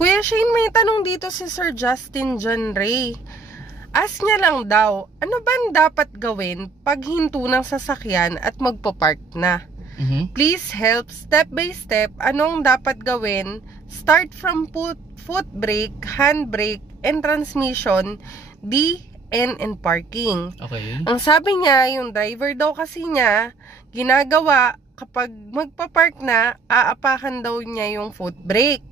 Kuya Shane, may tanong dito si Sir Justin John Ray. Ask niya lang daw, ano ba dapat gawin pag hinto ng sasakyan at magpo-park na? Please help step by step anong dapat gawin. Start from foot brake, hand brake, and transmission, D, N, and parking. Okay. Ang sabi niya, yung driver daw kasi niya, ginagawa kapag magpa-park na, aapakan daw niya yung foot brake.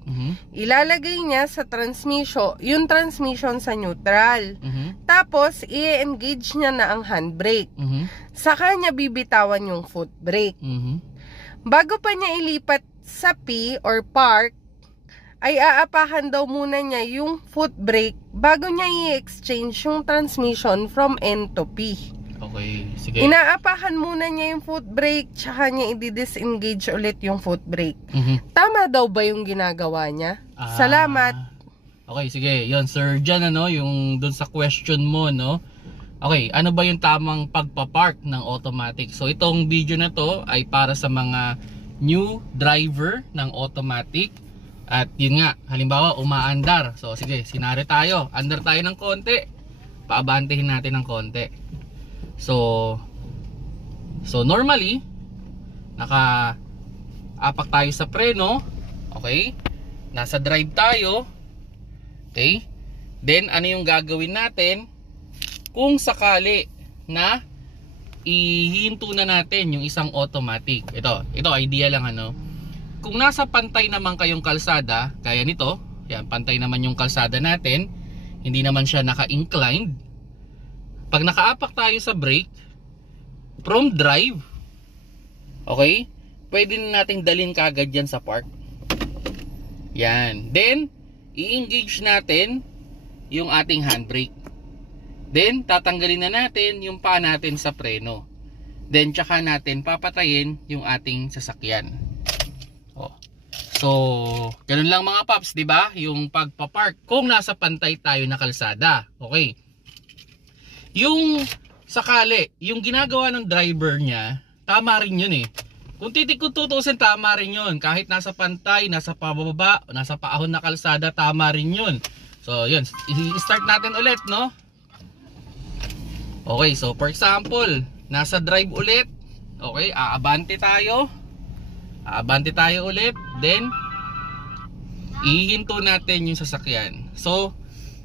Ilalagay niya sa transmission, yung transmission sa neutral. Tapos, i-engage niya na ang handbrake. Saka niya bibitawan yung foot brake. Bago pa niya ilipat sa P or park, ay aapakan daw muna niya yung foot brake bago niya i-exchange yung transmission from N to P. Okay, sige. Inaapakan muna niya yung foot brake, tsaka niya i-disengage ulit yung foot brake. Tama daw ba yung ginagawa niya? Salamat. Okay, sige. Yon, Sir Jan, ano, yung dun sa question mo, no? Okay, ano ba yung tamang pagpapark ng automatic? So, itong video na to ay para sa mga new driver ng automatic. At yun nga, halimbawa, umaandar. So, sige, sinari tayo. Andar tayo ng konti. Paabantihin natin ng konti. So normally naka-apak tayo sa preno, okay? Nasa drive tayo. Okay? Then ano yung gagawin natin kung sakali na ihinto na natin yung isang automatic? Ito idea lang, ano. Kung nasa pantay naman kayong kalsada, kaya nito, yan, pantay naman yung kalsada natin, hindi naman siya naka-inclined. Pag nakaapak tayo sa brake from drive, okay, pwede na nating dalhin kagad yan sa park. Yan. Then i-engage natin yung ating handbrake. Then tatanggalin na natin yung paa natin sa preno. Then tsaka natin papatayin yung ating sasakyan. So ganun lang mga paps, di ba? Yung pagpa-park kung nasa pantay tayo na kalsada. Okay. Yung sakali, yung ginagawa ng driver niya, tama rin yun eh. Kung tutusin, tama rin yun. Kahit nasa pantay, nasa pababa, nasa paahon na kalsada, tama rin yun. So yun, i-start natin ulit, no? Okay, so for example, nasa drive ulit. Okay, aabante tayo. Aabante tayo ulit. Then ihinto natin yung sasakyan. So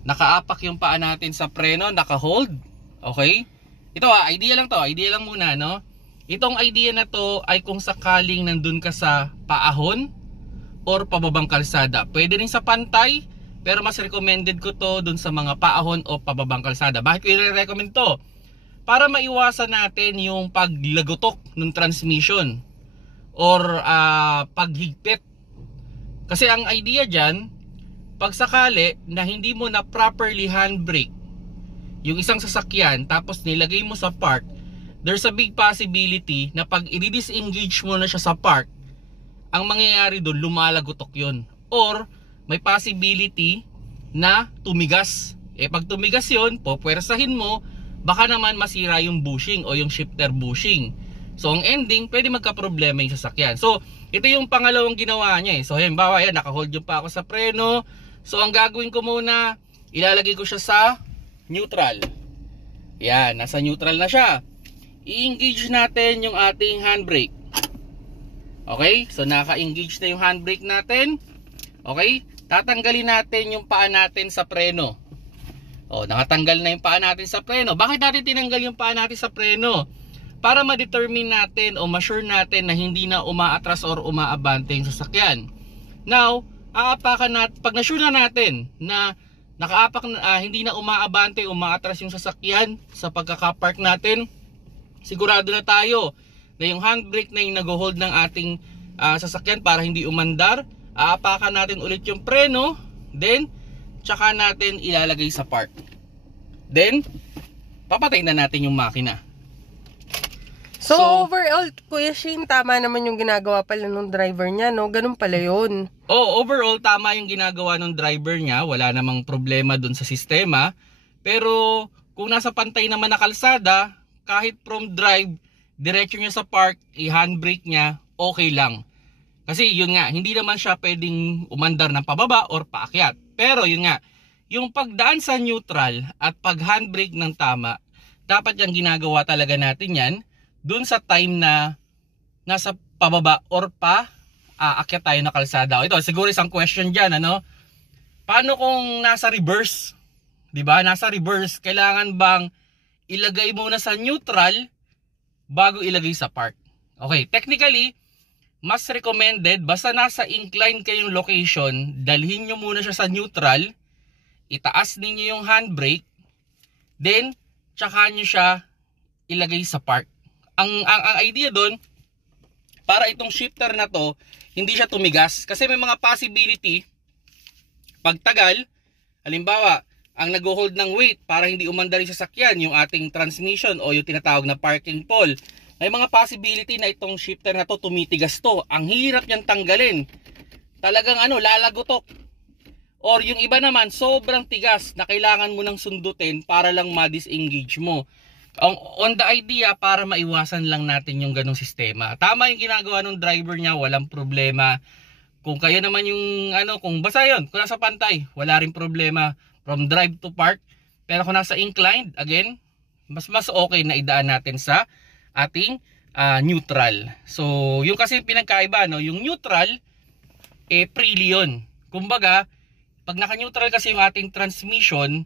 nakaapak yung paa natin sa preno, naka-hold. Okay? Ito idea lang to. Idea lang muna, no? Itong idea na to ay kung sakaling nandun ka sa paahon or pababang kalsada. Pwede rin sa pantay, pero mas recommended ko to dun sa mga paahon o pababang kalsada. Bakit ko i-recommend to? Para maiwasan natin yung paglagotok ng transmission or paghigpit. Kasi ang idea dyan, pag sakali na hindi mo na properly handbrake yung isang sasakyan tapos nilagay mo sa park, there's a big possibility na pag i-disengage mo na siya sa park, ang mangyayari doon, lumalagotok yun. Or may possibility na tumigas. Pag tumigas yun, pupwersahin mo, baka naman masira yung bushing o yung shifter bushing. So ang ending, pwede magka-problema yung sasakyan. So ito yung pangalawang ginawa niya. So halimbawa, yan, naka-hold yung pa ako sa preno. So ang gagawin ko muna, ilalagay ko siya sa neutral. Yan, nasa neutral na siya. I-engage natin yung ating handbrake. Okay, so naka-engage na yung handbrake natin. Okay, tatanggalin natin yung paa natin sa preno. Nakatanggal na yung paa natin sa preno. Bakit natin tinanggal yung paa natin sa preno? Para ma-determine natin o ma-sure natin na hindi na umaatras or umaabante yung sasakyan. Now, aapakan natin, pag na-sure na natin na nakaapak na, hindi na umaabante o umaatras yung sasakyan sa pagkakapark natin, sigurado na tayo na yung handbrake na yung nag-hold ng ating sasakyan para hindi umandar. Aapakan natin ulit yung preno, then tsaka natin ilalagay sa park. Then papatay na natin yung makina. So overall, Kuya Shane, tama naman yung ginagawa pala ng driver niya, no? Ganun pala yun. Overall, tama yung ginagawa ng driver niya. Wala namang problema dun sa sistema. Pero kung nasa pantay naman na kalsada, kahit from drive, diretso niya sa park, i-handbrake niya, okay lang. Kasi yun nga, hindi naman siya pwedeng umandar ng pababa or paakyat. Pero yun nga, yung pagdaan sa neutral at pag handbrake ng tama, dapat yung ginagawa talaga natin yan dun sa time na nasa pababa or aakyat tayo na kalsada. Ito, siguro isang question dyan, ano? Paano kung nasa reverse? Diba? Nasa reverse, kailangan bang ilagay muna sa neutral bago ilagay sa park? Okay, technically, mas recommended, basta nasa incline kayong location, dalhin nyo muna siya sa neutral, itaas ninyo yung handbrake, then, tsaka nyo siya ilagay sa park. Ang idea doon, para itong shifter na to, hindi siya tumigas. Kasi may mga possibility, pagtagal, halimbawa, ang nag-hold ng weight para hindi umandar yung sasakyan, yung ating transmission o yung tinatawag na parking pole. May mga possibility na itong shifter na to tumitigas to. Ang hirap niyang tanggalin. Talagang lalagotok. Or yung iba naman, sobrang tigas na kailangan mo nang sundutin para lang ma-disengage mo. On the idea, para maiwasan lang natin yung ganong sistema. Tama yung ginagawa ng driver niya, walang problema. Kung kayo naman yung kung basta yun, kung nasa pantay, wala rin problema from drive to park. Pero kung nasa inclined, again, mas okay na idaan natin sa ating neutral. So, yung kasi pinagkaiba, yung neutral, freely yun. Kumbaga, pag naka-neutral kasi yung ating transmission,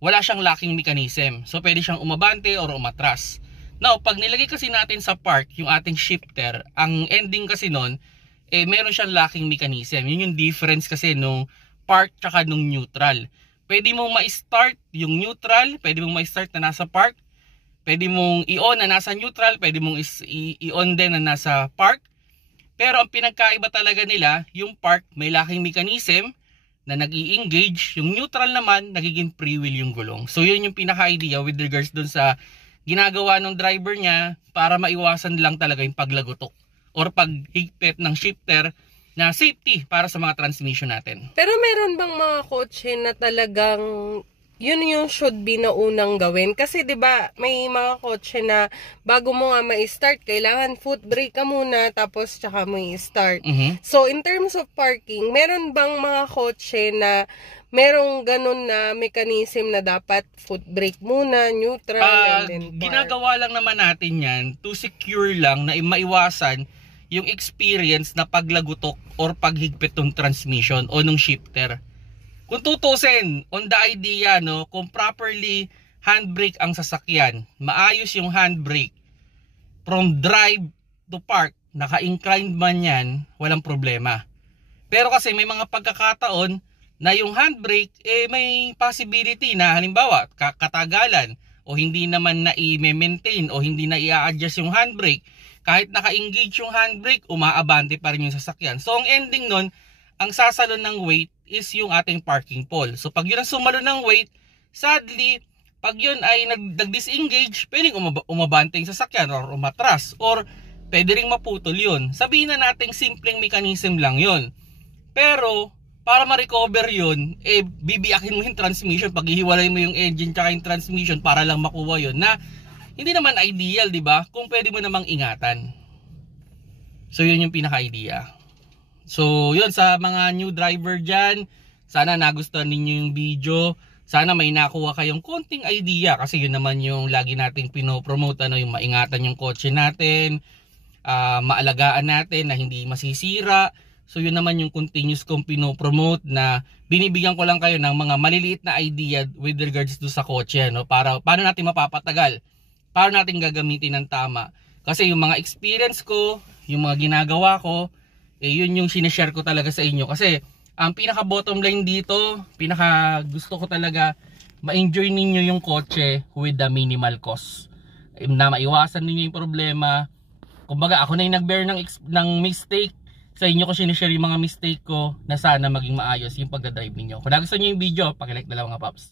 wala siyang locking mechanism. So, pwede siyang umabante or umatras. Now, pag nilagay kasi natin sa park, yung ating shifter, ang ending kasi nun, meron siyang locking mechanism. Yun yung difference kasi nung park tsaka nung neutral. Pwede mong ma-start yung neutral, pwede mong ma-start na nasa park, pwede mong i-on na nasa neutral, pwede mong i-on din na nasa park. Pero ang pinagkaiba talaga nila, yung park may locking mechanism na nag-i-engage, yung neutral naman nagiging free wheel yung gulong. So yun yung pinaka-idea with regards dun sa ginagawa ng driver niya para maiwasan lang talaga yung paglagotok or paghigpit ng shifter na safety para sa mga transmission natin. Pero meron bang mga kotse na talagang yun yung should be na unang gawin? Kasi 'di ba may mga kotse na bago mo nga ma-start, kailangan foot brake ka muna tapos tsaka mo i-start. So in terms of parking, meron bang mga kotse na merong ganun na mechanism na dapat foot brake muna, neutral, and then park? Ginagawa lang naman natin yan to secure lang na maiwasan yung experience na paglagutok or paghigpit ng transmission o ng shifter. Kung tutusin, on the idea, kung properly handbrake ang sasakyan, maayos yung handbrake, from drive to park, naka-inclined man yan, walang problema. Pero kasi may mga pagkakataon na yung handbrake, may possibility na halimbawa, katagalan, o hindi naman na i-maintain o hindi na i-adjust yung handbrake. Kahit naka-engage yung handbrake, umaabante pa rin yung sasakyan. So ang ending nun, ang sasalo ng weight is yung ating parking pole. So pag yun ang sumalo ng weight, sadly, pag yun ay nag-disengage, pwedeng umabante yung sasakyan or umatras or pwede ring maputol yun. Sabihin na natin simpleng mechanism lang yun. Pero para ma-recover yun, bibiyakin mo yung transmission, paghihiwalay mo yung engine tsaka yung transmission para lang makuha yun na hindi naman ideal, di ba? Kung pwede mo namang ingatan. So yun yung pinaka-idea. So yun, sa mga new driver dyan, sana nagustuhan ninyo yung video. Sana may nakuha kayong konting idea kasi yun naman yung lagi nating pinopromote, yung maingatan yung kotse natin, maalagaan natin na hindi masisira. So yun naman yung continuous kong pinopromote na binibigyan ko lang kayo ng mga maliliit na idea with regards to sa kotse, para paano natin mapapatagal, paano natin gagamitin ng tama. Kasi yung mga experience ko, yung mga ginagawa ko, yun yung sinishare ko talaga sa inyo. Kasi ang pinaka bottom line dito, pinaka gusto ko talaga ma-enjoy ninyo yung kotse with the minimal cost. Na maiwasan ninyo yung problema. Kumbaga ako na yung nag-bear ng mistake. Sa inyo ko sinishare yung mga mistake ko na sana maging maayos yung pagdadrive ninyo. Kung nagustuhan nyo yung video, pakilike na lang mga paps.